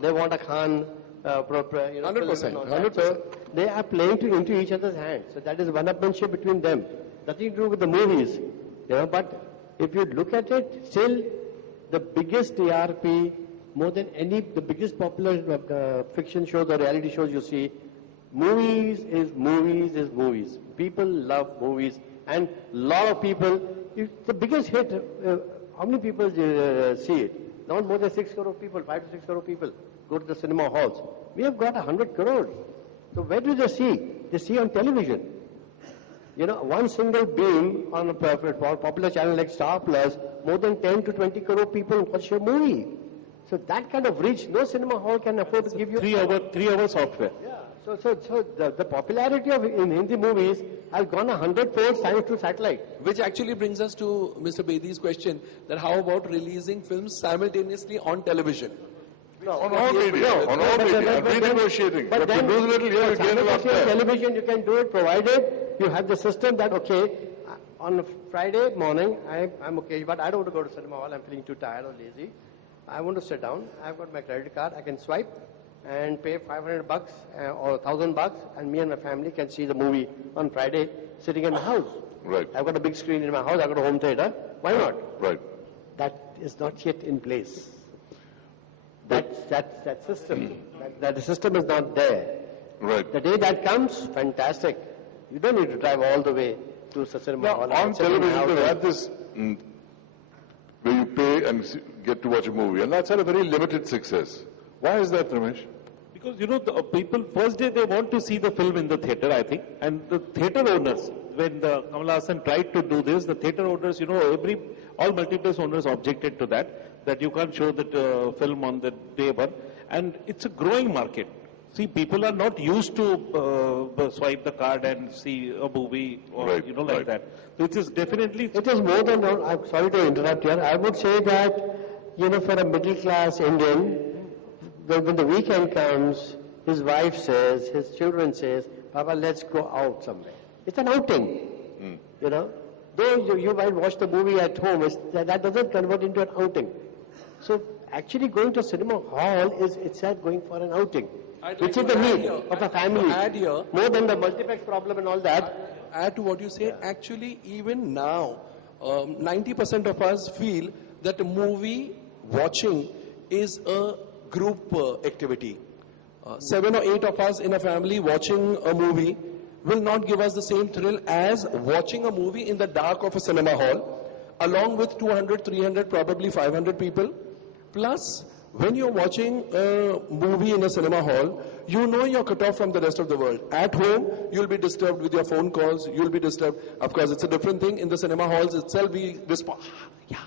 They want a Khan, 100%, 100%. So they are playing into each other's hands. So that is one-upmanship between them. Nothing to do with the movies. But if you look at it, still the biggest TRP, more than the biggest popular fiction shows or reality shows you see, movies is movies. People love movies, and a lot of people, it's the biggest hit. How many people see it? Not more than 6 crore people, 5 to 6 crore people go to the cinema halls. We have got 100 crores. So where do they see? They see on television. One single beam on a popular channel like Star Plus, more than 10 to 20 crore people watch your movie. So that kind of reach, no cinema hall can afford to give you. 3-hour software. Yeah. So the popularity of in Hindi movies has gone 100-fold thanks to satellite. Which actually brings us to Mr. Bedi's question, that how about releasing films simultaneously on television? On all media, and renegotiating. But then, to lose a little here, you gain a lot there. Television, you can do it, provided you have the system that, okay, on a Friday morning, I'm okay, but I don't want to go to cinema hall, I'm feeling too tired or lazy. I want to sit down, I've got my credit card, I can swipe and pay $500 or $1,000, and me and my family can see the movie on Friday sitting in my house. Right. I've got a big screen in my house, I've got a home theater. Why not? Right. That is not yet in place. That system, that system is not there. Right. The day that comes, fantastic. You don't need to drive all the way to the cinema hall. On television, they have this where you pay and get to watch a movie, and that's had a very limited success. Why is that, Ramesh? Because, the people, first day they want to see the film in the theater, I think. And the theater owners, when Kamal Haasan tried to do this, the theater owners, all multiplex owners objected to that you can't show the film on the day one. And it's a growing market. See, people are not used to swipe the card and see a movie or, like that. So it is definitely... It is more than... I'm sorry to interrupt here. I would say that, for a middle-class Indian, when the weekend comes, his wife says, his children says, Papa, let's go out somewhere. It's an outing, Though you might watch the movie at home, that doesn't convert into an outing. So actually going to a cinema hall is itself going for an outing, which is the need of a family, more than the multiplex problem and all that. Add to what you say, actually even now, 90% of us feel that movie watching is a group activity. 7 or 8 of us in a family watching a movie will not give us the same thrill as watching a movie in the dark of a cinema hall, along with 200, 300, probably 500 people. Plus, when you're watching a movie in a cinema hall, you're cut off from the rest of the world. At home, you'll be disturbed with your phone calls, you'll be disturbed. Of course, it's a different thing. In the cinema halls itself, we respond, yeah.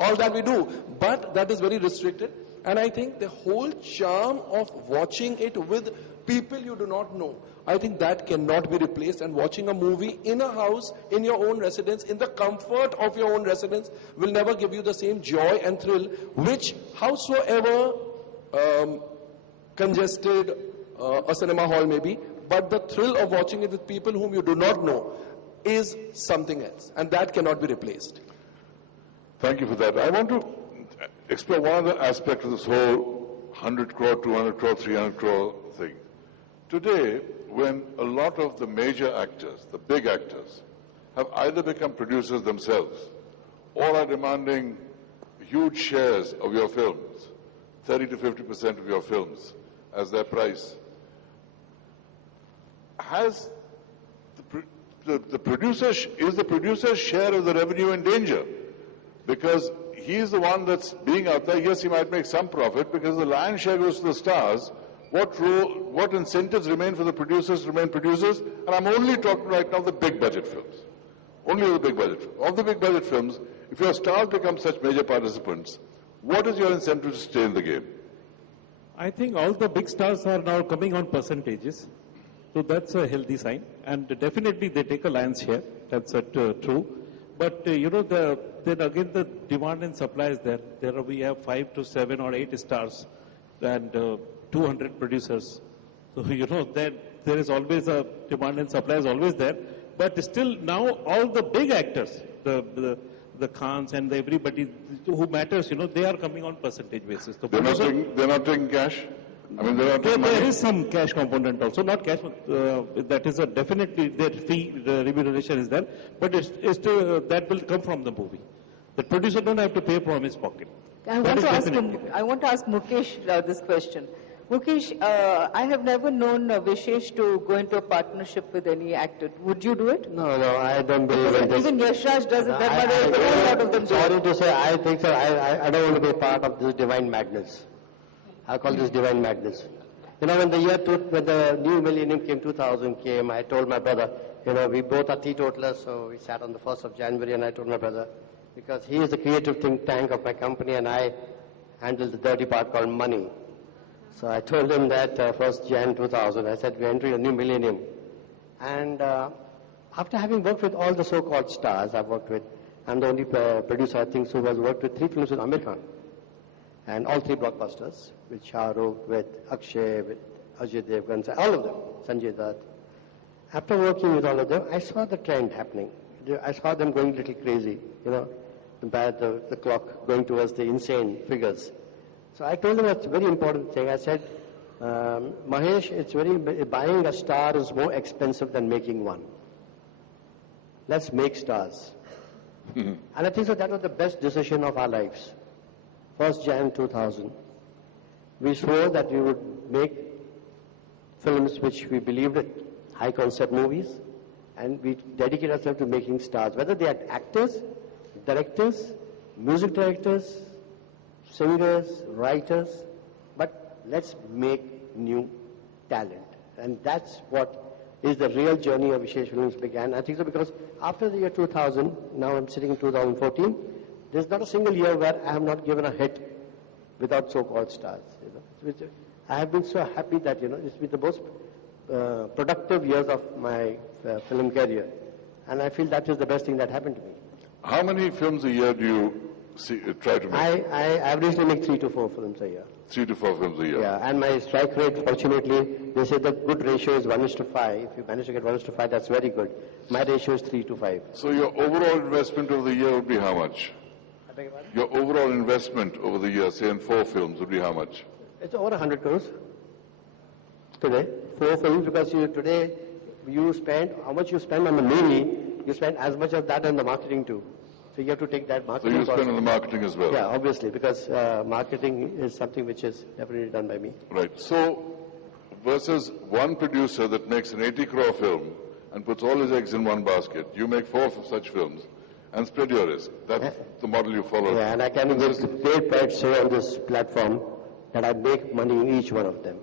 All that we do. But that is very restricted. And I think the whole charm of watching it with people you do not know, I think that cannot be replaced. And watching a movie in a house, in your own residence, in the comfort of your own residence, will never give you the same joy and thrill, which, howsoever congested a cinema hall may be, but the thrill of watching it with people whom you do not know is something else. And that cannot be replaced. Thank you for that. I want to explore one other aspect of this whole 100 crore, 200 crore, 300 crore thing. Today, when a lot of the major actors, the big actors, have either become producers themselves or are demanding huge shares of your films, 30 to 50% of your films as their price, has the producer's share of the revenue in danger? Because he's the one that's being out there. Yes, he might make some profit because the lion's share goes to the stars. What incentives remain for the producers to remain producers? And I'm only talking right now of the big budget films. Only of the big budget films. Of the big budget films, if your stars become such major participants, what is your incentive to stay in the game? I think all the big stars are now coming on percentages. So that's a healthy sign. And definitely they take a lion's share. That's true. But, then again the demand and supply is there. We have 5 to 7 or 8 stars and 200 producers. So, then there is always a demand and supply is always there. But still now all the big actors, the the Khans and everybody who matters, they are coming on percentage basis. The They're not taking cash? I mean, they're not taking there money? is some cash component also, not cash, that is definitely their fee, the remuneration is there, but that will come from the movie. The producer don't have to pay from his pocket. I That is want definitely- to ask Mukesh this question. Mukesh, I have never known Vishesh to go into a partnership with any actor. Would you do it? No, I don't believe in this. Even Yash Raj does it, but a whole lot of them do Sorry it. to say, I think so. I don't want to be a part of this divine madness. I call this divine madness. When the new millennium came, 2000 came, I told my brother, we both are teetotalers, so we sat on the 1st of January, and I told my brother, because he is the creative think tank of my company, and I handle the dirty part called money. So I told him that 1st Jan 2000, I said, we're entering a new millennium. And after having worked with all the so-called stars I've worked with, I'm the only producer, I think, who has worked with 3 films with Amir Khan. And all 3 blockbusters, with Shah Rukh, with Akshay, with Ajay Devgan, all of them, Sanjay Dutt. After working with all of them, I saw the trend happening. I saw them going a little crazy, the clock going towards the insane figures. So I told them a very important thing. I said, Mahesh, buying a star is more expensive than making one. Let's make stars. And I think so that was the best decision of our lives. 1st Jan 2000. We swore that we would make films which we believed in, high concept movies, and we dedicate ourselves to making stars, whether they are actors, directors, music directors, singers, writers, but let's make new talent. And that's what is the real journey of Vishesh Films began. I think so because after the year 2000, now I'm sitting in 2014, there's not a single year where I have not given a hit without so-called stars. I have been so happy that, it's been the most productive years of my film career. And I feel that is the best thing that happened to me. How many films a year do you try to make? I averagely make 3 to 4 films a year. 3 to 4 films a year. Yeah, and my strike rate, fortunately, they say the good ratio is 1:5. If you manage to get 1:5, that's very good. My ratio is 3 to 5. So your overall investment over the year would be how much? I beg your pardon? Your overall investment over the year, say in 4 films, would be how much? It's over 100 crores today. 4 films, because today you spend, how much you spend on the movie, you spend as much of that on the marketing too. So you have to take that So marketing you spend cost. on the marketing as well? Yeah, obviously, because marketing is something which is definitely done by me. Right. So versus one producer that makes an 80 crore film and puts all his eggs in one basket, you make 4 such films and spread your risk. That's the model you follow. Yeah, and I can with great pride say on this platform that I make money in each one of them.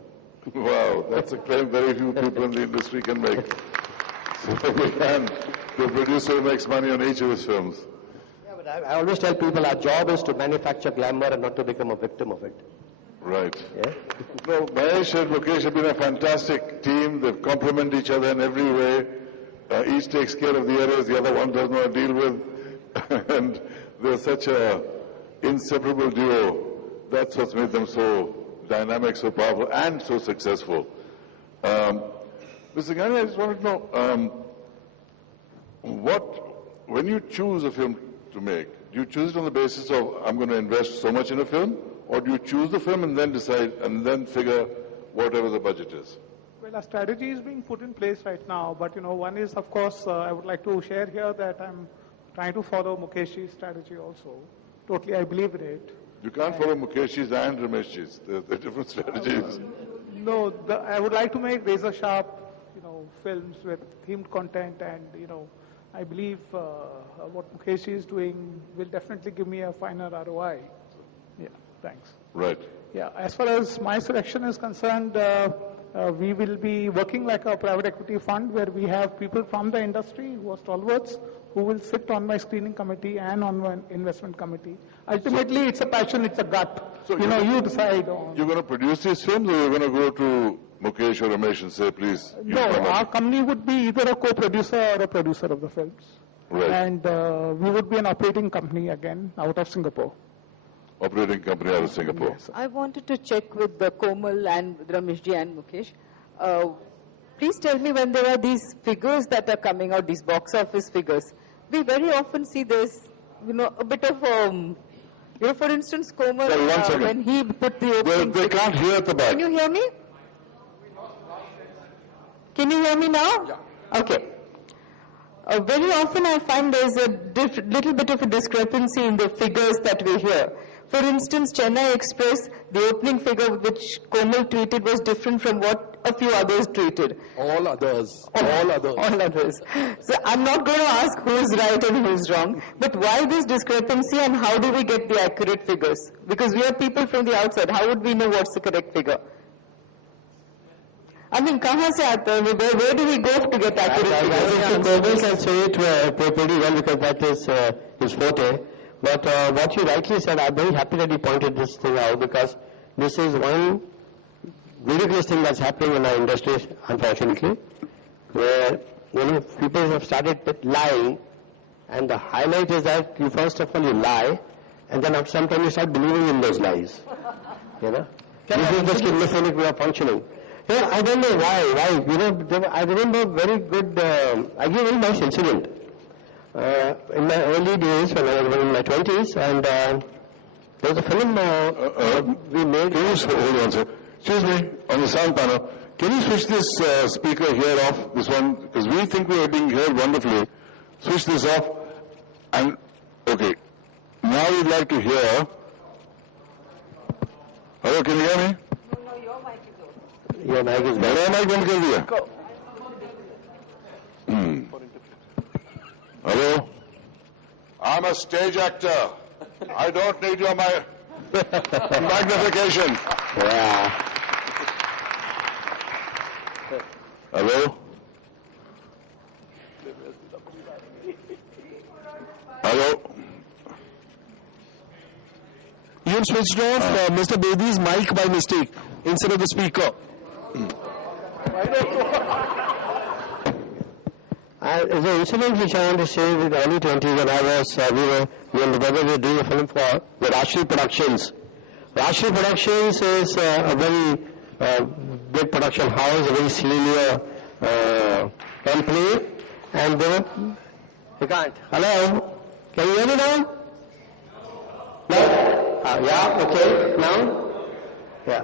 Wow, that's a claim very few people in the industry can make. So the producer makes money on each of his films. Yeah, but I always tell people our job is to manufacture glamour and not to become a victim of it. Right. Yeah. So Mahesh and Mukesh have been a fantastic team. They've complement each other in every way. Each takes care of the areas the other one does not deal with. And they're such a inseparable duo. That's what's made them so dynamic, so powerful, and so successful. Mr. Gandhi, I just wanted to know, when you choose a film to make, do you choose it on the basis of, I'm going to invest so much in a film? Or do you choose the film and then decide, and then figure whatever the budget is? Well, a strategy is being put in place right now, but one is, of course, I would like to share here that I'm trying to follow Mukesh's strategy also. Totally, I believe in it. You can't follow Mukesh's and Ramesh's. They're different strategies. No, I would like to make razor sharp, films with themed content, and I believe what Mukesh is doing will definitely give me a finer ROI. Yeah, thanks. Right. Yeah, as far as my selection is concerned, we will be working like a private equity fund where we have people from the industry who are stalwarts who will sit on my screening committee and on my investment committee. Ultimately, it's a passion, it's a gut. So you decide on. You're going to produce these films, or you're going to go to Mukesh or Ramesh and say, please? No, our company would be either a co-producer or a producer of the films. Right. And we would be an operating company again out of Singapore. Operating company out of Singapore. Yes. I wanted to check with the Komal and with Rameshji and Mukesh. Please tell me when there are these figures that are coming out, these box office figures. We very often see this a bit of, for instance, Komal, Sorry, 1 second. when he put the They, opening. they can't hear at the back. Can you hear me? Can you hear me now? Yeah. Okay. Very often I find there's a little bit of a discrepancy in the figures that we hear. For instance, Chennai Express, the opening figure which Komal tweeted was different from what a few others tweeted. All others. All others. So I'm not going to ask who's right and who's wrong, but why this discrepancy and how do we get the accurate figures? Because we are people from the outside. How would we know what's the correct figure? I mean, kahan se aata hai? Where do we go to get accurate I think figures? Komal can say it pretty well because that is his forte. But what you rightly said, I'm very happy that you pointed this thing out because this is one ridiculous thing that's happening in our industry, unfortunately, where people have started lying, and the highlight is that you first of all you lie, and then after some time you start believing in those lies. This is the schizophrenic way of functioning. I don't know why. I remember very good. I give a very nice incident. In my early days, when I was in my 20s, and there was a film we made. Hold on, sir. Excuse me, on the sound panel, can you switch this speaker here off, this one? Because we think we are being heard wonderfully. Switch this off. And, okay. Now we'd like to hear. Hello, can you hear me? No, your mic is open. Your mic is better. मेरा mic बंद कर दिया. Go. Hello? I'm a stage actor. I don't need your magnification. Yeah. Hello? Hello? You switched off Mr. Bedi's mic by mistake instead of the speaker. The incident which I want to say with the early 20s when I was, me and my brother were doing a film for the Rashtriya Productions. Rashtriya Productions is a very big production house, a very senior company, and they were, you can't. Hello? Can you hear me now? No? Yeah, okay, now? Yeah.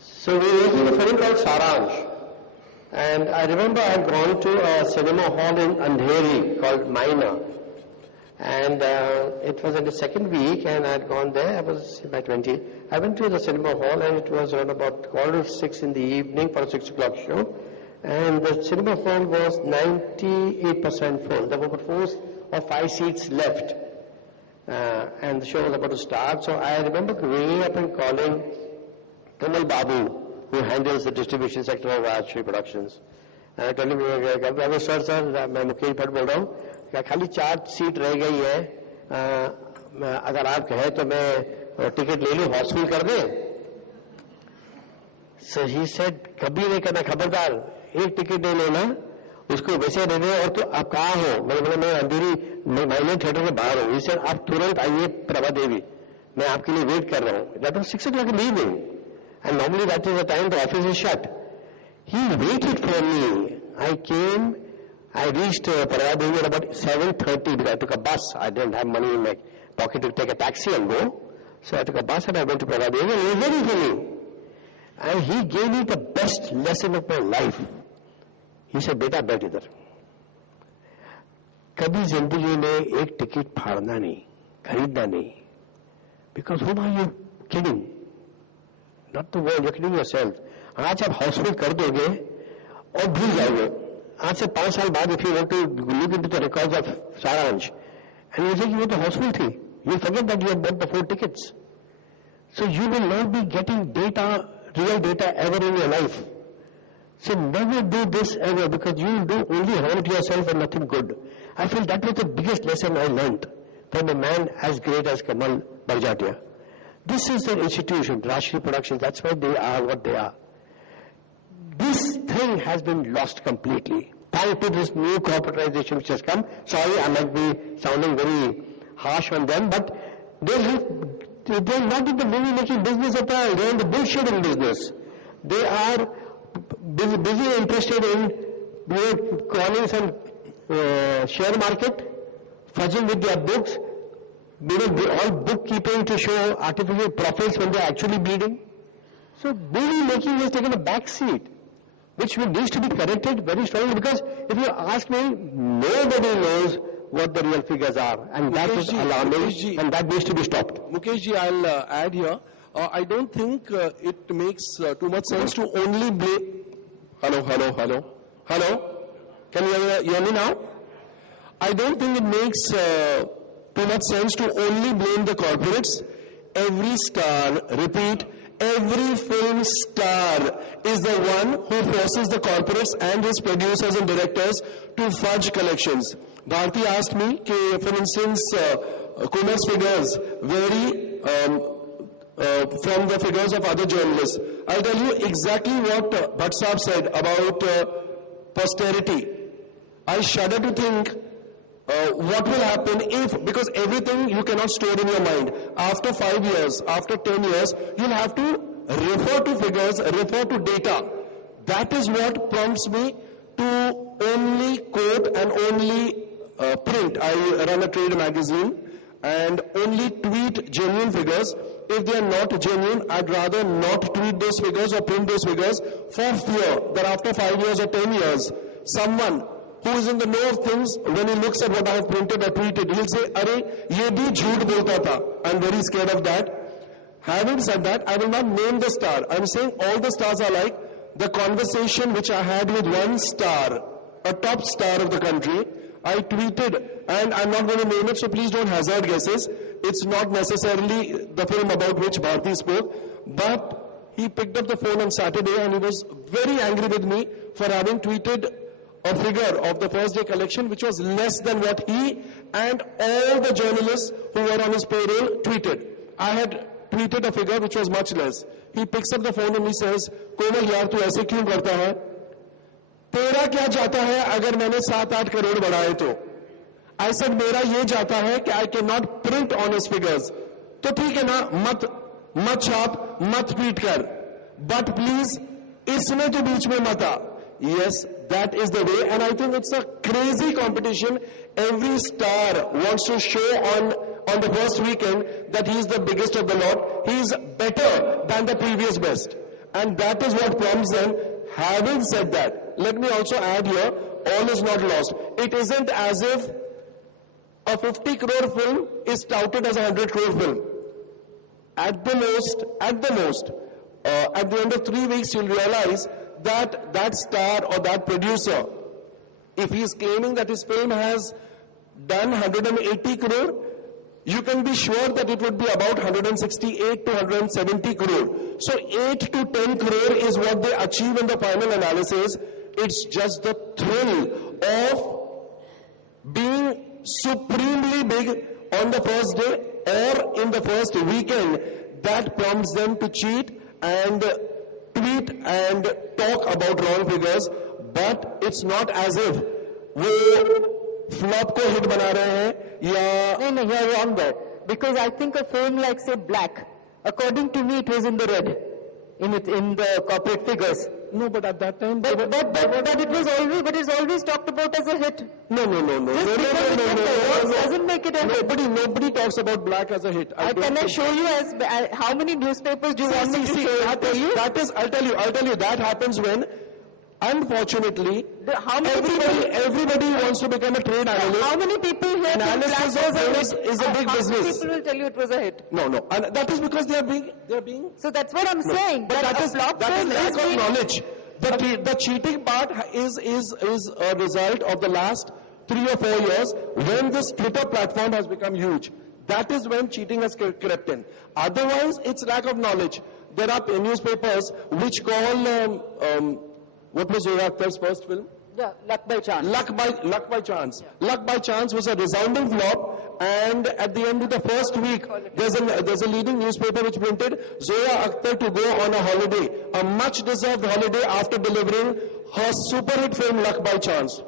So we were making a film called Saransh. And I remember I had gone to a cinema hall in Andheri called Minor. And it was in the second week and I had gone there. I was in my 20s. I went to the cinema hall and it was around about 5:45 in the evening for a 6 o'clock show. And the cinema hall was 98% full. There were about 4 or 5 seats left. And the show was about to start. So I remember ringing up and calling Kamal Babu, who handles the distribution sector of Rashtriya Productions. And I told him, sir, मैं मुकेश भट्ट बोल रहा हूँ, क्या खाली 4 seat रह गई है, अगर आप कहें तो मैं टिकट ले लूँ, हाउसफुल कर दें? So he said, कभी नहीं करना, खबरदार, एक टिकट नहीं लेना, उसको वैसे दे दें, और तो आप कहाँ हो? मैं अंधेरी माइनर थिएटर के बाहर हूँ. He said, आप तुरंत आइए प्रभा देवी, मैं आपके लिए वेट कर रहा हूँ. That was 6 o'clock in the evening. And normally that is the time the office is shut. He waited for me. I came, I reached Paravadevi at about 7:30 because I took a bus. I didn't have money in my pocket to take a taxi and go. So I took a bus and I went to Paravadevi and he was waiting for me. And he gave me the best lesson of my life. He said, बेटा बैठ इधर. कभी जिंदगी में एक ticket फाड़ना नहीं, खरीदना नहीं. Because whom are you kidding? Not the world, you're kidding yourself. आज आप हाउसफुल कर दोगे और भूल जाओगे. आज से 5 साल बाद if you want to look into the records of Saransh and you think you were the hauseful thing, you forget that you have bought the 4 tickets. So you will not be getting data, real data ever in your life. So never do this ever because you will do only harm to yourself and nothing good. I feel that was the biggest lesson I learned from a man as great as Kamal Barjatia. This is their institution, Rashtriya Productions. That's why they are what they are. This thing has been lost completely. Thanks to this new corporatization which has come. Sorry, I might be sounding very harsh on them, but they're not in the movie making business at all. They're in the bullshitting business. They are busy interested in calling some share market, fudging with their books, all bookkeeping to show artificial profits when they're actually bleeding. So movie making has taken a back seat, which needs to be corrected very strongly, because if you ask me, nobody knows what the real figures are, and that is alarming, and that needs to be stopped. Mukeshji, I'll add here. I don't think it makes too much sense to only blame. Hello? Can you hear me now? I don't think it makes too much sense to only blame the corporates. Every star, repeat, every film star is the one who forces the corporates and his producers and directors to fudge collections. Bharti asked me, for instance, Kumar's figures vary from the figures of other journalists. I'll tell you exactly what Bhatt Saab said about posterity. I shudder to think what will happen if, because everything you cannot store in your mind. After 5 years, after 10 years, you'll have to refer to figures, refer to data. That is what prompts me to only quote and only print. I run a trade magazine and only tweet genuine figures. If they are not genuine, I'd rather not tweet those figures or print those figures for fear that after 5 years or 10 years, someone who is in the know of things, when he looks at what I have printed or tweeted, he'll say, "Arey, ye bhi jhoot bolta tha." I'm very scared of that. Having said that, I will not name the star. I'm saying all the stars are like the conversation which I had with one star, a top star of the country. I tweeted, and I'm not going to name it, so please don't hazard guesses. It's not necessarily the film about which Bharti spoke, but he picked up the phone on Saturday and he was very angry with me for having tweeted a figure of the first day collection which was less than what he and all the journalists who were on his payroll tweeted. I had tweeted a figure which was much less. He picks up the phone and he says, "Komal yaar, tu aise kyun karta hai? Tera kya jata hai agar maine 7-8 crore बढ़ाए तो?" I said, "मेरा ये जाता है कि I cannot print honest figures." तो ठीक है ना, मत छाप, मत tweet कर, but please इसमें तो बीच में मत आ. Yes, that is the way, and I think it's a crazy competition. Every star wants to show on the first weekend that he's the biggest of the lot. He's better than the previous best, and that is what prompts them. Having said that, let me also add here, all is not lost. It isn't as if a 50 crore film is touted as a 100 crore film. At the most, at the end of 3 weeks, you'll realize that that star or that producer, if he is claiming that his film has done 180 crore, you can be sure that it would be about 168 to 170 crore. So 8 to 10 crore is what they achieve in the final analysis. It's just the thrill of being supremely big on the first day or in the first weekend that prompts them to cheat and tweet and talk about wrong figures. But it's not as if वो flop को hit बना रहे हैं या No, you're wrong there. Because I think a film like, say, Black, according to me, it was in the red, in the corporate figures. no, but at that time But it's always talked about as a hit. no. Just because it went awards doesn't make it a hit. Nobody talks about Black as a hit. Can I show you how many newspapers do you want me to show? I'll tell you, that happens when, unfortunately, How many everybody wants to become a trade analyst. How many people here think Black Analysis was of a films hit? is a big How many business. people will tell you it was a hit? No, and that is because they are being. So that's what I'm saying. But that is flop lack film is of being- knowledge. The cheating part is a result of the last 3 or 4 years when this Twitter platform has become huge. That is when cheating has crept in. Otherwise, it's lack of knowledge. There are newspapers which call what was Zoya Akhtar's first film? Yeah, luck by chance. Luck by Chance. Luck by Chance was a resounding flop, and at the end of the first week, there's a leading newspaper which printed Zoya Akhtar to go on a holiday, a much deserved holiday after delivering her super hit film Luck by Chance.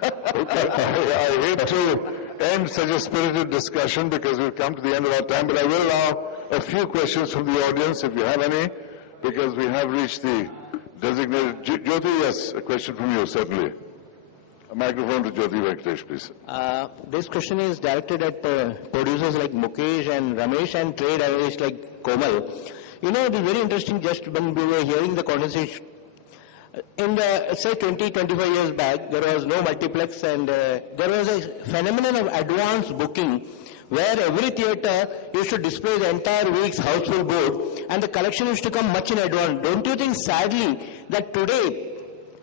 I hate to end such a spirited discussion because we've come to the end of our time, but I will allow a few questions from the audience if you have any, because we have reached the designated. Jyoti, yes, a question from you, certainly. A microphone to Jyoti Venkatesh, please. This question is directed at producers like Mukesh and Ramesh and trade analysts like Komal. You know, it is very interesting just when we were hearing the conversation. In the, say 20, 25 years back, there was no multiplex and there was a phenomenon of advance booking where every theatre used to display the entire week's houseful board and the collection used to come much in advance. Don't you think sadly that today,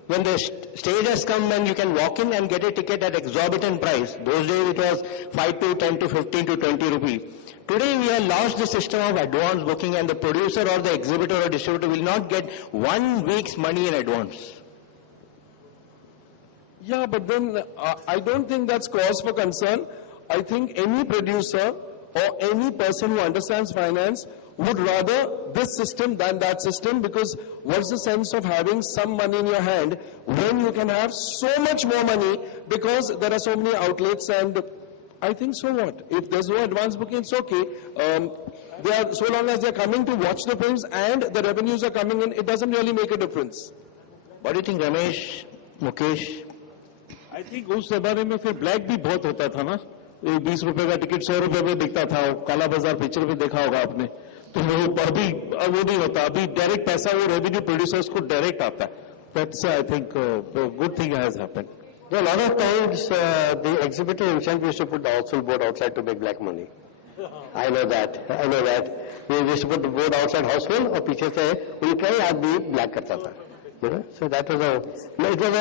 when the stage has come and you can walk in and get a ticket at exorbitant price, those days it was 5 to 10 to 15 to 20 rupees. Today we have launched the system of advance booking and the producer or the exhibitor or distributor will not get 1 week's money in advance. Yeah, but then I don't think that's cause for concern. I think any producer or any person who understands finance would rather this system than that system, because what's the sense of having some money in your hand when you can have so much more money because there are so many outlets? And I think so what? If there's no advance booking, it's okay. So long as they're coming to watch the films and the revenues are coming in, it doesn't really make a difference. What do you think, Ramesh, Mukesh? I think उस जमाने में फिर black भी बहुत होता था ना, 20 रुपए का टिकट 100 रुपए में दिखता था, काला बाजार पिक्चर में देखा होगा आपने, तो अभी वो नहीं होता, अभी डायरेक्ट पैसा वो रेवेन्यू प्रोड्यूसर्स को डायरेक्ट आता है. That's I think good thing has happened. A lot of times the exhibitor himself used to put the houseful board outside to make black money. I know that. We used to put the board outside houseful और पीछे से उनका ही आदमी black करता था. You know? So that was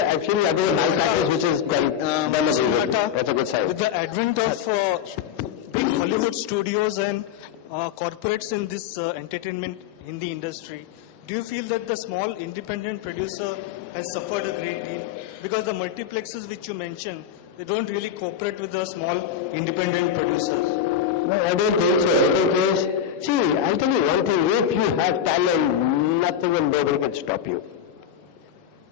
actually a malpractice which is that's a good side. With the advent of big Hollywood studios and corporates in this entertainment Hindi industry, do you feel that the small independent producer has suffered a great deal? Because the multiplexes which you mentioned, they don't really cooperate with the small independent producers. No, I don't think so. I think see, I'll tell you one thing. If you have talent, nothing and nobody can stop you.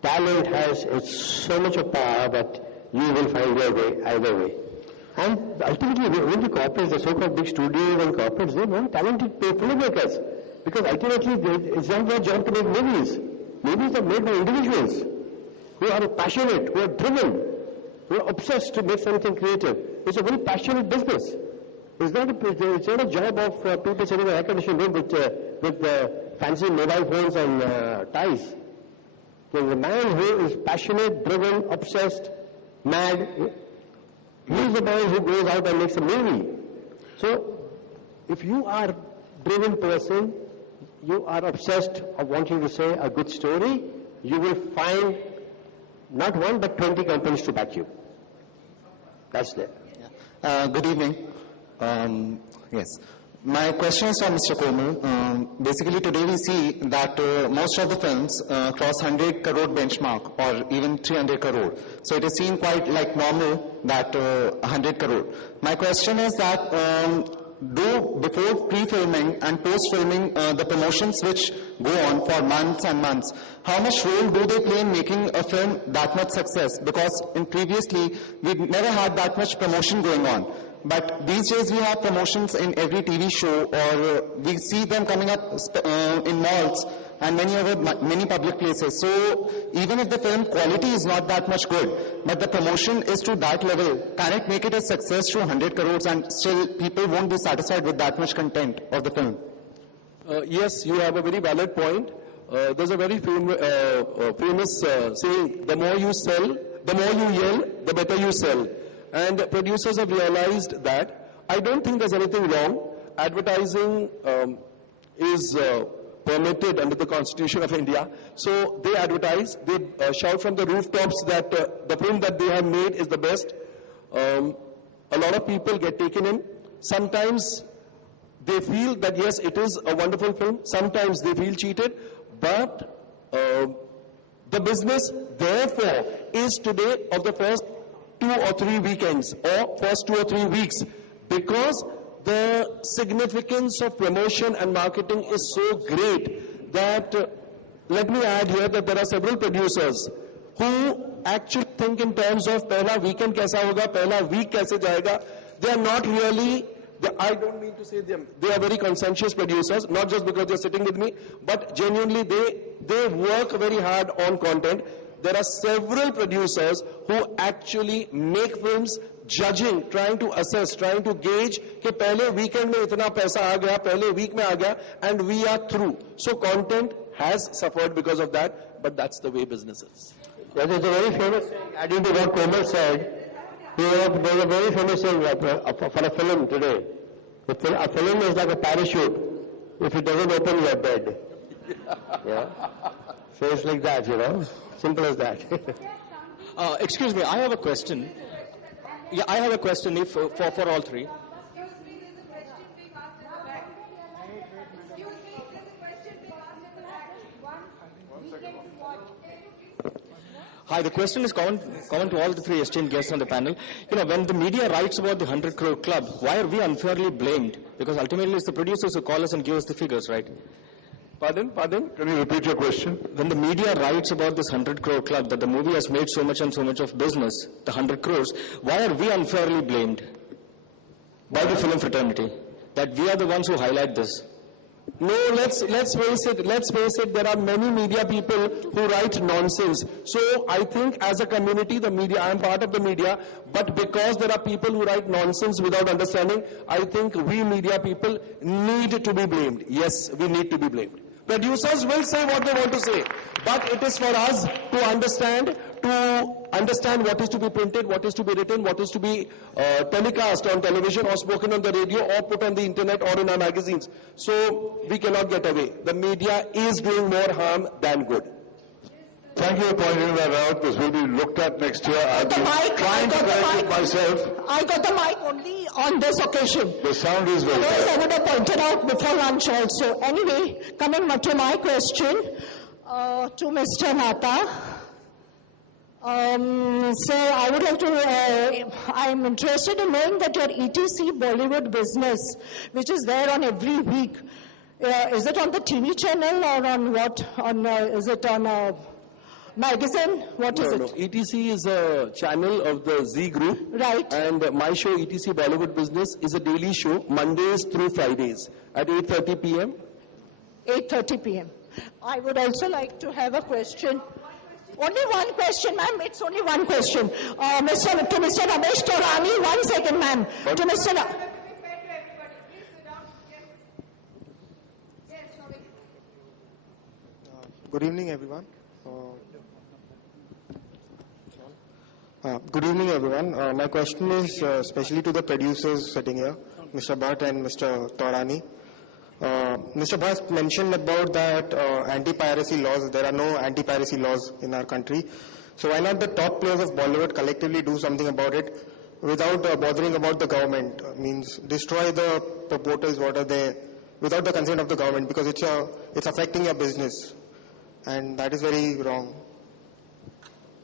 Talent has so much of power that you will find your way either way. And ultimately, when the corporates, the so-called big studios and corporates, they want talented filmmakers. Because ultimately, it's not their job to make movies. Movies are made by individuals who are passionate, who are driven, who are obsessed to make something creative. It's a very passionate business. It's not a job of people sitting in an air-conditioned room with fancy mobile phones and ties. There's a man who is passionate, driven, obsessed, mad. He is the man who goes out and makes a movie. So, if you are a driven person, you are obsessed of wanting to say a good story, you will find not one but 20 companies to back you. That's there. Good evening. Yes. My question is for Mr. Komal. Basically, today we see that most of the films cross 100 crore benchmark or even 300 crore. So it is seen quite like normal that 100 crore. My question is that do before pre-filming and post-filming the promotions which go on for months and months, how much role do they play in making a film that much success? Because in previously, we never had that much promotion going on. But these days we have promotions in every TV show, or we see them coming up in malls and many public places. So even if the film quality is not that much good, but the promotion is to that level, can it make it a success to 100 crores and still people won't be satisfied with that much content of the film? Yes, you have a very valid point. There's a very famous saying, the more you sell, the more you yell, the better you sell. And producers have realized that. I don't think there's anything wrong. Advertising is permitted under the Constitution of India. So they advertise, they shout from the rooftops that the film that they have made is the best. A lot of people get taken in. Sometimes they feel that yes, it is a wonderful film. Sometimes they feel cheated. But the business, therefore, is today of the first 2 or 3 weekends or first 2 or 3 weeks, because the significance of promotion and marketing is so great that let me add here that there are several producers who actually think in terms of pehla weekend kaisa hoga, pehla week kaise jayega. They are not really, I don't mean to say them, they are very conscientious producers, not just because they're sitting with me, but genuinely they work very hard on content. there are several producers who actually make films judging, trying to assess, trying to gauge कि पहले weekend में इतना पैसा आ गया, पहले week में आ गया, and we are through. So content has suffered because of that, but that's the way business is. There is a very famous saying, adding to what Komal said, there's a very famous saying for a film today. A film is like a parachute. If it doesn't open, you are dead. Yeah. So it's like that, Simple as that. Excuse me, I have a question. Yeah, I have a question if, for all three. Hi, the question is common to all the three esteemed guests on the panel. When the media writes about the 100 crore club, why are we unfairly blamed? Because ultimately it's the producers who call us and give us the figures, right? Pardon? Can you repeat your question? When the media writes about this 100 crore club, that the movie has made so much and so much of business, the 100 crores, why are we unfairly blamed by the film fraternity? That we are the ones who highlight this. No, let's face it, there are many media people who write nonsense. So I think as a community, the media, I am part of the media, but because there are people who write nonsense without understanding, I think we media people need to be blamed. Yes, we need to be blamed. Producers will say what they want to say, but it is for us to understand what is to be printed, what is to be written, what is to be telecast on television or spoken on the radio or put on the internet or in our magazines. So we cannot get away. The media is doing more harm than good. Thank you for pointing that out. This will be looked at next year. I've been trying to correct it myself. I got the mic only on this occasion. The sound is very Otherwise, bad. I would have pointed out before lunch also. Anyway, coming to my question to Mr. Nata. So I would like to, I'm interested in knowing that your ETC Bollywood business, which is there on every week, is it on the TV channel or on what? Is it on a magazine? What is it? No. ETC is a channel of the Z Group. Right. And my show, ETC Bollywood Business, is a daily show, Mondays through Fridays at 8:30 p.m. 8:30 p.m. I would also like to have a question. Only one question, ma'am. It's only one question. To Mr. Ramesh Taurani, 1 second, ma'am. To Mr. Good evening, everyone. Good evening, everyone. My question is especially to the producers sitting here, Mr. Bhatt and Mr. Taurani. Mr. Bhatt mentioned about that anti-piracy laws. There are no anti-piracy laws in our country. So why not the top players of Bollywood collectively do something about it without bothering about the government? Means destroy the portals, what are they, without the consent of the government, because it's affecting your business. And that is very wrong.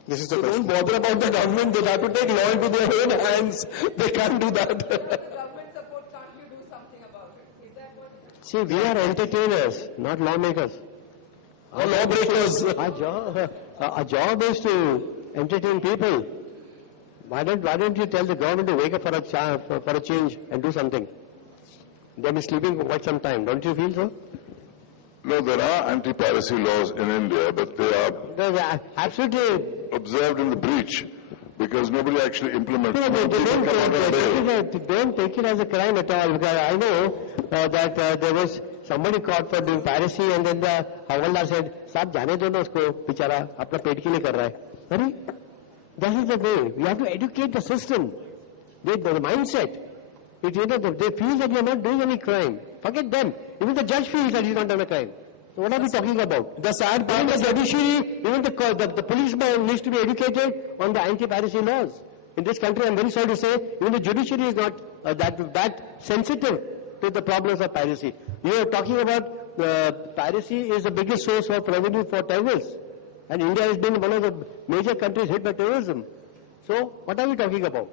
This is the question. Don't bother about the government. They have to take law into their own hands. They can't do that. See, we are entertainers, not lawmakers. Or lawbreakers. Our job is to entertain people. Why don't you tell the government to wake up for a change and do something? They've been sleeping for quite some time. Don't you feel so? No, there are anti-piracy laws in India, but they are absolutely observed in the breach because nobody actually implements them. Don't take it as a crime at all. Because I know that there was somebody caught for doing piracy, and then the Hawaldar said, "Sab jane do na usko, bichara apna pet ke liye kar raha hai." Sorry? That is the way. We have to educate the system. The mindset. They feel that you are not doing any crime. Forget them. Even the judge feels that he's not done a crime. So what are we talking about? The sad part is the judiciary, even the policeman needs to be educated on the anti-piracy laws. In this country, I'm very sorry to say, even the judiciary is not that sensitive to the problems of piracy. You are talking about piracy is the biggest source of revenue for terrorists. And India has been one of the major countries hit by terrorism. So what are we talking about?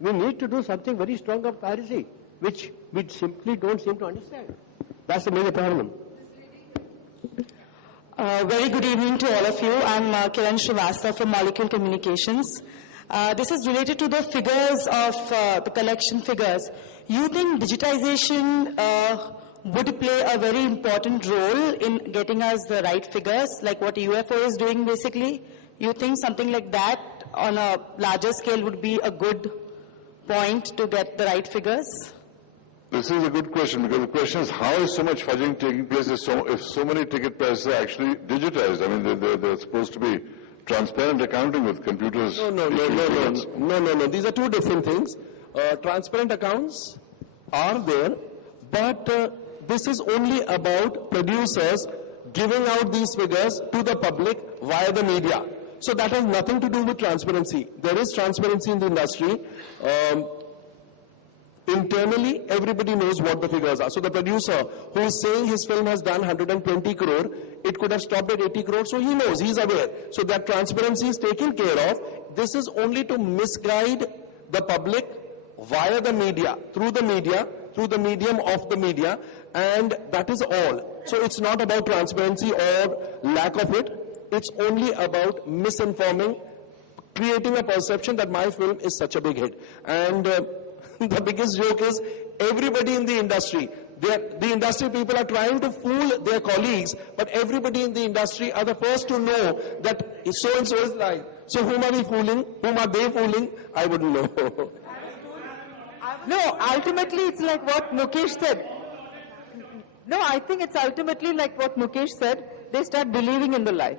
We need to do something very strong of piracy, which we simply don't seem to understand. That's the major problem. Very good evening to all of you. I'm Kiran Srivastava from Molecule Communications. This is related to the figures of the collection figures. You think digitization would play a very important role in getting us the right figures, like what UFO is doing basically? You think something like that on a larger scale would be a good point to get the right figures? This is a good question, because the question is how is so much fudging taking place if so many ticket prices are actually digitized? I mean, they're supposed to be transparent accounting with computers. No. These are two different things. Transparent accounts are there, but this is only about producers giving out these figures to the public via the media. So that has nothing to do with transparency. There is transparency in the industry. Internally, everybody knows what the figures are. So the producer who is saying his film has done 120 crore, it could have stopped at 80 crore, so he knows, he's aware. So that transparency is taken care of. This is only to misguide the public via the media, through the medium of the media, and that is all. So it's not about transparency or lack of it. It's only about misinforming, creating a perception that my film is such a big hit. And the biggest joke is everybody in the industry, the industry people are trying to fool their colleagues, but everybody in the industry are the first to know that so-and-so is lying. So whom are we fooling? Whom are they fooling? I wouldn't know. No, ultimately it's like what Mukesh said. No, I think it's ultimately like what Mukesh said. They start believing in the lie.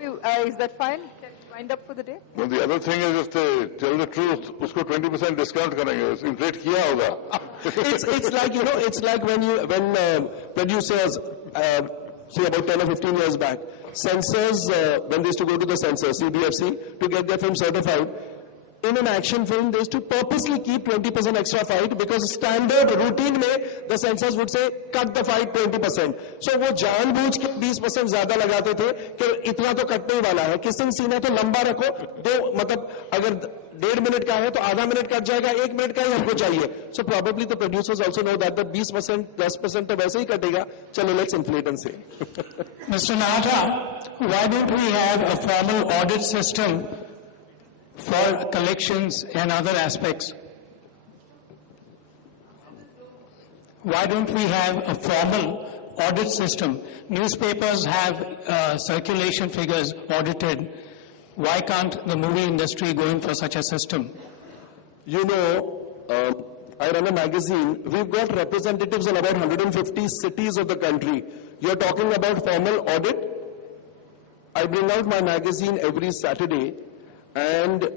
Is that fine? Can we wind up for the day? No, the other thing is if they tell the truth, usko 20% discount karenge, inflate kiya hoga. It's like, it's like when producers, say about 10 or 15 years back, censors, when they used to go to the censor, CBFC, to get their film certified, in an action film, they used to purposely keep 20% extra fight because standard routine में the censors would say cut the fight 20%. So वो जानबूझ के 20% ज़्यादा लगाते थे कि इतना तो कटने ही वाला है. किसिंग सीन है तो लंबा रखो, मतलब अगर 1.5 मिनट का है तो आधा मिनट कट जाएगा, 1 मिनट का ही हमको चाहिए. So probably the producers also know that the 20%, 10% तो वैसे ही कटेगा. चलो let's inflate and say. Mr. Nahata, why don't we have a formal audit system for collections and other aspects? Why don't we have a formal audit system? Newspapers have circulation figures audited. Why can't the movie industry go in for such a system? I run a magazine. We've got representatives in about 150 cities of the country. You're talking about formal audit? I bring out my magazine every Saturday. And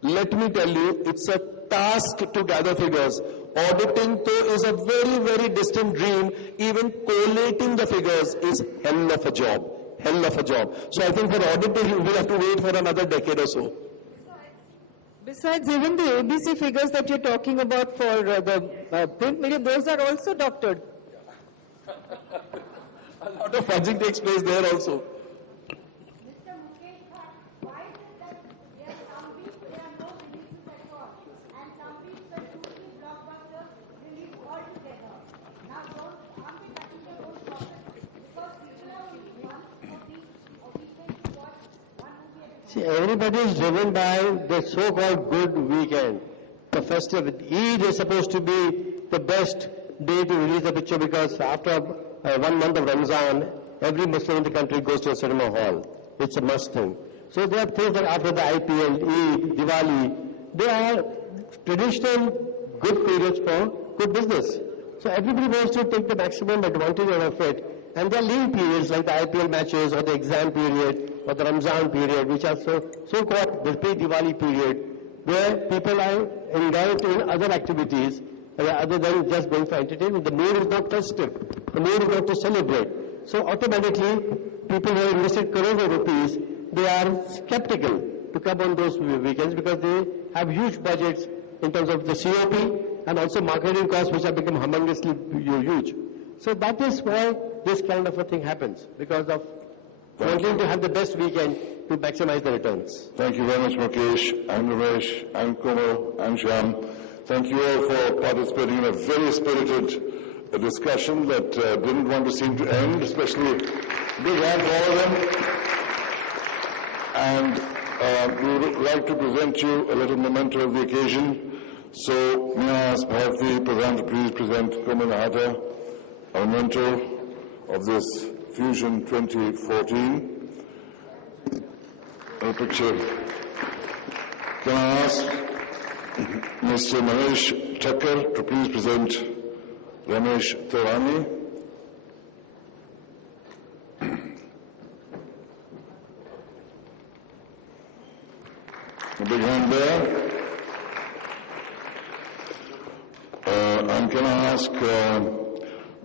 let me tell you, it's a task to gather figures. Auditing is a very, very distant dream. Even collating the figures is hell of a job. Hell of a job. So I think for auditing, we'll have to wait for another decade or so. Besides, even the ABC figures that you're talking about for the print media, those are also doctored. A lot of fudging takes place there also. See, everybody is driven by the so-called good weekend. The festive Eid is supposed to be the best day to release the picture because after 1 month of Ramzan, every Muslim in the country goes to a cinema hall. It's a must thing. So there are things that after the IPL, Eid, Diwali, they are traditional good periods for good business. So everybody wants to take the maximum advantage out of it. And there are lean periods like the IPL matches or the exam period or the Ramzan period, which are so-called the pre-Diwali period, where people are engaged in other activities other than just going for entertainment. The mood is not festive. The mood is not to celebrate. So automatically, people who have invested crores of rupees, they are skeptical to come on those weekends because they have huge budgets in terms of the COP and also marketing costs, which have become humongously huge. So that is why this kind of a thing happens, because of wanting to have the best weekend to maximize the returns. Thank you very much, Mukesh. I'm Ramesh. I'm Komal. I'm Shyam. Thank you all for participating in a very spirited discussion that didn't want to seem to end, especially big hand for all of them. And we would like to present you a little memento of the occasion. So may I ask Bharati Pradhan to please present Komal Nahata a memento of this Fusion 2014. a picture. Can I ask Mr. Mahesh Thakkar to please present Ramesh Taurani? A big hand there. And can I ask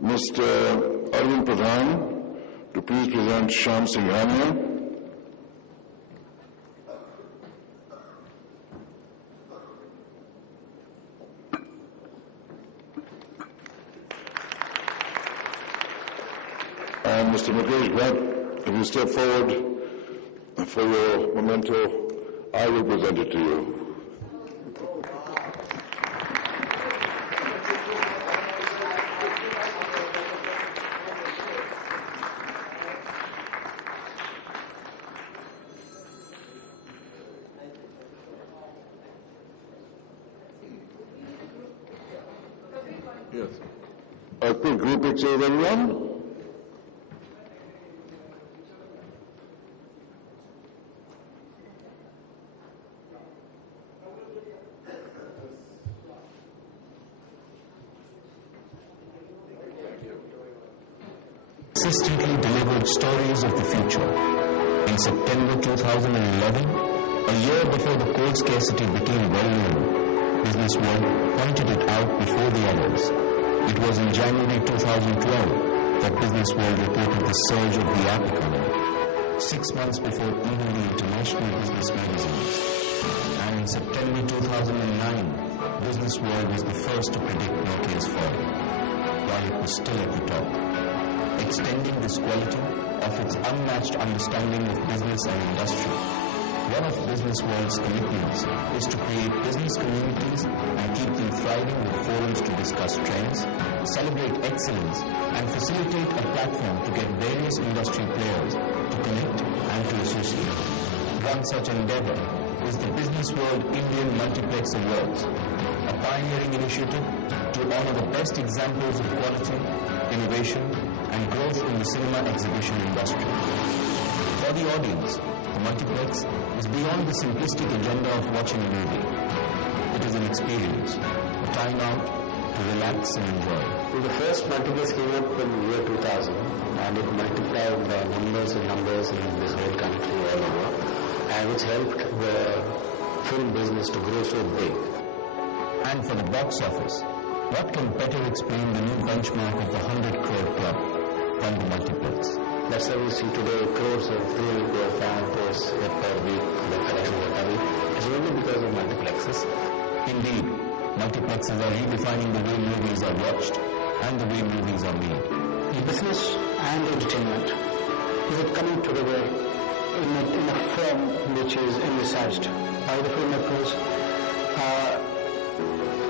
Mr. Arvind Pradhan to please present Shyam Singhania? And Mr. Mukesh Bhatt, if you step forward for your memento, I will present it to you. Yes. A quick group picture of everyone. Consistently delivered stories of the future. In September 2011, a year before the coal scarcity became well known, Business World pointed it out before the others. It was in January 2012 that Business World reported the surge of the app economy, 6 months before even the international business magazines. And in September 2009, Business World was the first to predict Nokia's fall, while it was still at the top. Extending this quality of its unmatched understanding of business and industry. One of Business World's commitments is to create business communities and keep them thriving with forums to discuss trends, celebrate excellence, and facilitate a platform to get various industry players to connect and to associate. One such endeavor is the Business World Indian Multiplex Awards, a pioneering initiative to honor the best examples of quality, innovation, and growth in the cinema exhibition industry. For the audience, the multiplex is beyond the simplistic agenda of watching a movie. It is an experience, a time out to relax and enjoy. Well, the first multiplex came up in the year 2000, and it multiplied the numbers in this whole country all over, and which helped the film business to grow so big. And for the box office, what can better explain the new benchmark of the 100 crore club than the multiplex? That's why we see today crores of really poor fan posts per week, the collection of week. It's only because of multiplexes. Indeed, multiplexes are redefining the way movies are watched and the way movies are made. The business and entertainment, is it coming together in a form which is envisaged by the filmmakers?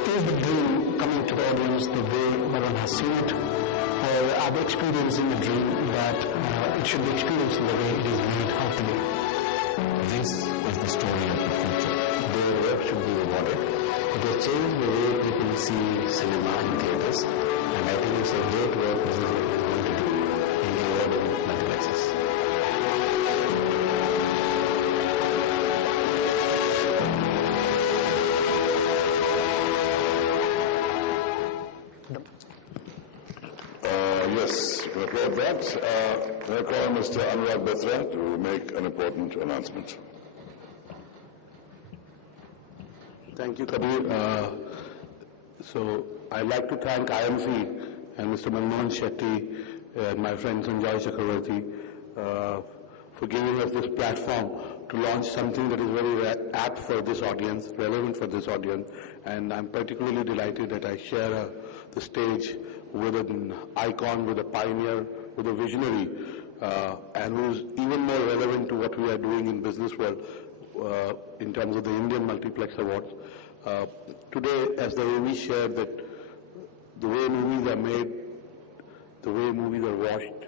Is the dream coming to the audience the way no one has seen it? Or are they experiencing the dream that it should be experienced in the way it is made out to be? This is the story of the future. Their work should be rewarded. It has changed the way people see cinema in theatres, and I think it's a great work Business World is going to do in the world of multiplexes. Yes, you can applaud that. Can I call Mr. Anurag Batra to make an important announcement? Thank you, Kabir. So I'd like to thank IMC and Mr. Manmohan Shetty and my friend Sanjay Chakravarti for giving us this platform to launch something that is very apt for this audience, relevant for this audience, and I'm particularly delighted that I share the stage with an icon, with a pioneer, with a visionary, and who's even more relevant to what we are doing in Business World in terms of the Indian Multiplex Awards. Today, as the way we shared that the way movies are made, the way movies are watched,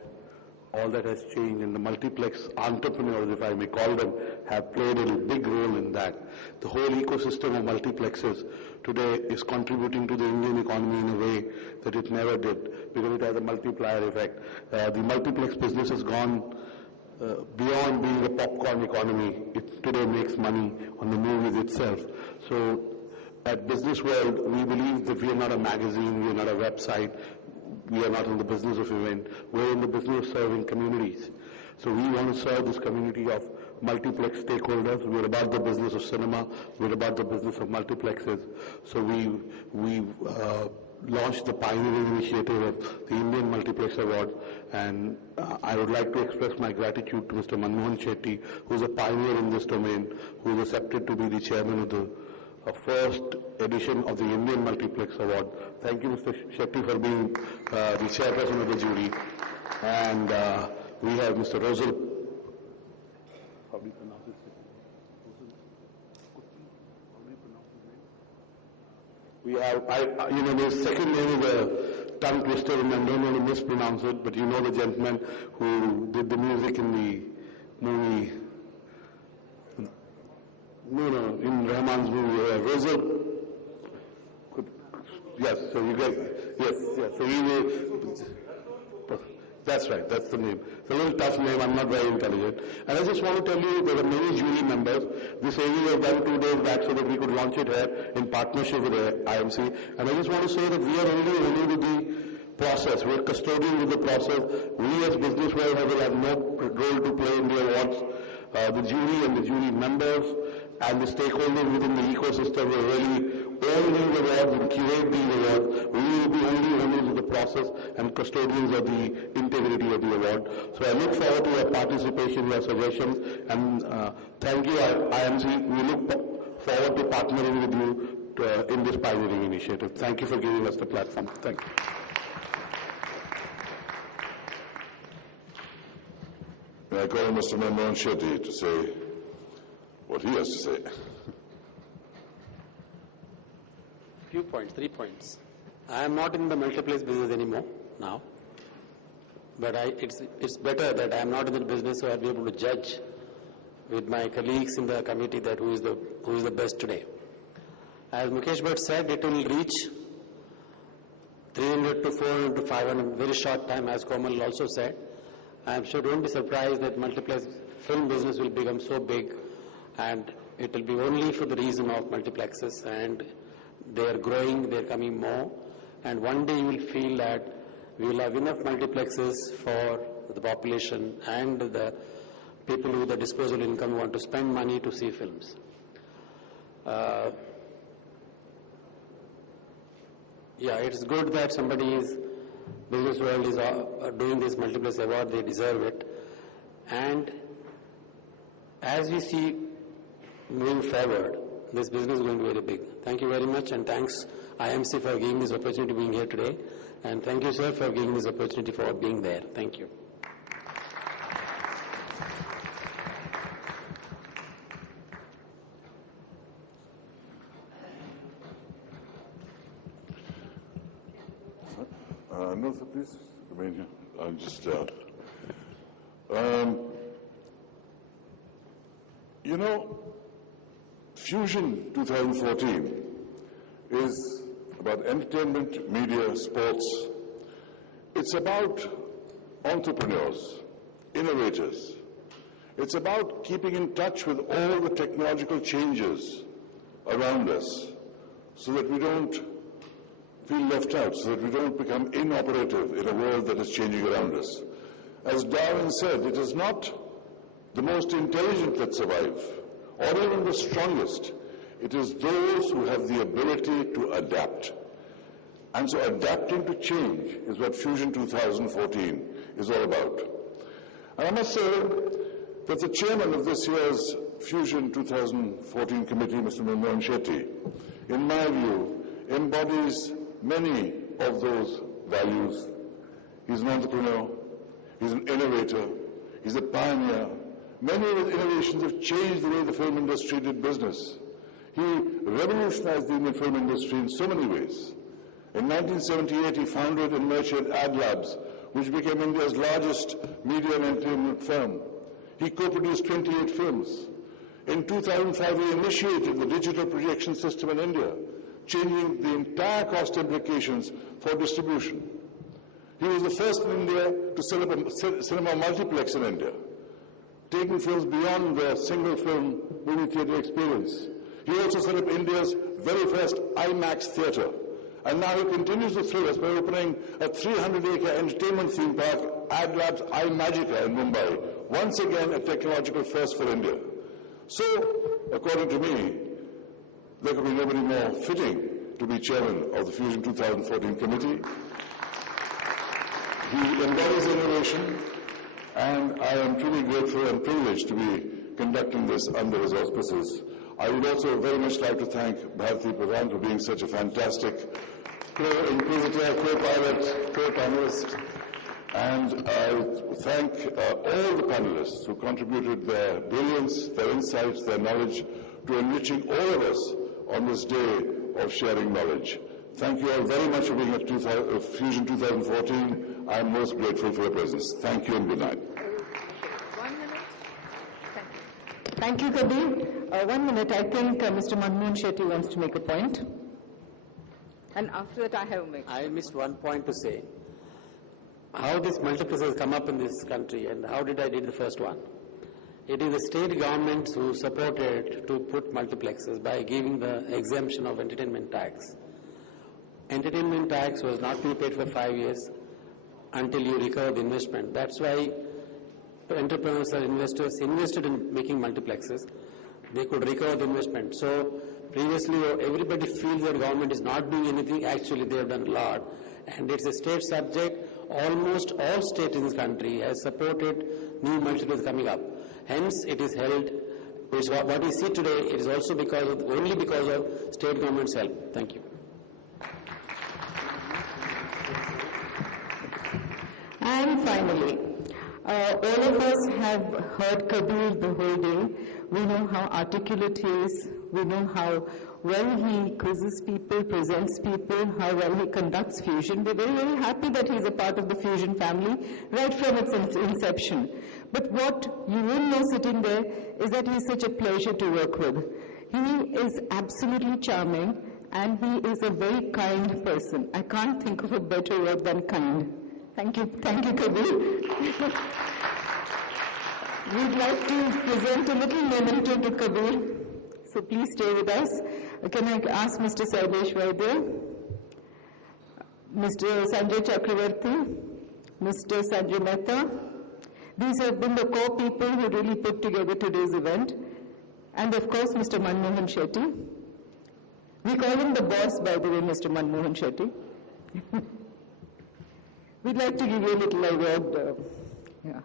all that has changed, and the multiplex entrepreneurs, if I may call them, have played a big role in that. The whole ecosystem of multiplexes today is contributing to the Indian economy in a way that it never did, because it has a multiplier effect. The multiplex business has gone beyond being a popcorn economy, it today makes money on the movies itself. So at Business World, we believe that we are not a magazine, we are not a website, we are not in the business of event, we're in the business of serving communities. So we want to serve this community of multiplex stakeholders. We're about the business of cinema, we're about the business of multiplexes. So we launched the pioneering initiative of the Indian Multiplex Award, and I would like to express my gratitude to Mr. Manmohan Shetty, who is a pioneer in this domain, who is accepted to be the chairman of the first edition of the Indian Multiplex Award. Thank you, Mr. Shetty, for being the chairperson of the jury. And we have Mr. Rosal. How do you pronounce his name? We have, his second name is a tongue twister, and I don't want to mispronounce it, but you know the gentleman who did the music in the movie. In Rahman's movie, Rosal. Yes, so you guys, yes, so he will. That's right, that's the name. It's a little tough name, I'm not very intelligent. And I just want to tell you, there are many jury members. This AV was done 2 days back so that we could launch it here in partnership with the IMC. And I just want to say that we are only with the process. We're custodian with the process. We as Business World will have no role to play in the awards. The jury and the jury members and the stakeholders within the ecosystem will really own these awards and curate these awards. We will be only owners of the process and custodians of the integrity of the award. So I look forward to your participation, your suggestions, and thank you, IMC. We look forward to partnering with you in this pioneering initiative. Thank you for giving us the platform. Thank you. May I call on Mr. Manmohan Shetty to say what he has to say? Few points, 3 points. I am not in the multiplex business anymore now, but it's better that I am not in the business, so I'll be able to judge with my colleagues in the committee that who is the best today. As Mukesh Bhatt said, it will reach 300 to 400 to 500 in a very short time, as Komal also said. I am sure, don't be surprised that multiplex film business will become so big, and it will be only for the reason of multiplexes, and they are growing, they are coming more, and one day you will feel that we will have enough multiplexes for the population and the people with the disposable income who want to spend money to see films. It's good that Business World is doing this multiplex award, they deserve it. And as we see moving forward, this business is going to be very big. Thank you very much, and thanks IMC for giving this opportunity being here today. And thank you, sir, for giving this opportunity for being there. Thank you. No, sir, please remain here. I'll just, Fusion 2014 is about entertainment, media, sports. It's about entrepreneurs, innovators. It's about keeping in touch with all the technological changes around us so that we don't feel left out, so that we don't become inoperative in a world that is changing around us. As Darwin said, it is not the most intelligent that survive, or even the strongest. It is those who have the ability to adapt. And so adapting to change is what Fusion 2014 is all about. And I must say that the chairman of this year's Fusion 2014 committee, Mr. Manmohan Shetty, in my view, embodies many of those values. He's an entrepreneur, he's an innovator, he's a pioneer. Many of his innovations have changed the way the film industry did business. He revolutionized the Indian film industry in so many ways. In 1978, he founded and nurtured Ad Labs, which became India's largest media and entertainment firm. He co-produced 28 films. In 2005, he initiated the digital projection system in India, changing the entire cost implications for distribution. He was the first in India to set up a cinema multiplex in India. taking films beyond the single film movie theatre experience. He also set up India's very first IMAX theatre. And now he continues to thrill us by opening a 300-acre entertainment theme park, AdLabs iMagica in Mumbai. Once again, a technological first for India. So, according to me, there could be nobody more fitting to be chairman of the Fusion 2014 committee. He embodies innovation, and I am truly grateful and privileged to be conducting this under his auspices. I would also very much like to thank Bharati Pradhan for being such a fantastic co-inquisitor, co-pilot, co-panelist. And I thank all the panelists who contributed their brilliance, their insights, their knowledge to enriching all of us on this day of sharing knowledge. Thank you all very much for being at Fusion 2014. I am most grateful for your presence. Thank you and good night. 1 minute. Thank you, Kabir. 1 minute. I think Mr. Manmohan Shetty wants to make a point. And after that, I have a make. I missed one point to say. How this multiplexes come up in this country and how did I did the first one? It is the state governments who supported to put multiplexes by giving the exemption of entertainment tax. Entertainment tax was not to be paid for 5 years until you recover the investment. That's why entrepreneurs and investors invested in making multiplexes. They could recover the investment. So previously everybody feels that government is not doing anything. Actually they have done a lot. And it's a state subject. Almost all states in this country has supported new multiplexes coming up. Hence it is held, what we see today, it is also only because of state government's help. Thank you. And finally, all of us have heard Kabir the whole day. We know how articulate he is. We know how well he quizzes people, presents people, how well he conducts Fusion. We're very, very happy that he's a part of the Fusion family right from its inception. But what you will know sitting there is that he's such a pleasure to work with. He is absolutely charming and he is a very kind person. I can't think of a better word than kind. Thank you, Kabir. We'd like to present a little memento to Kabir, so please stay with us. Can I ask Mr. Sailesh Vaidya, Mr. Sanjay Chakravarti, Mr. Sanjay Mehta? These have been the core people who really put together today's event. And of course, Mr. Manmohan Shetty. We call him the boss, by the way, Mr. Manmohan Shetty. We'd like to give you a little award. Yeah.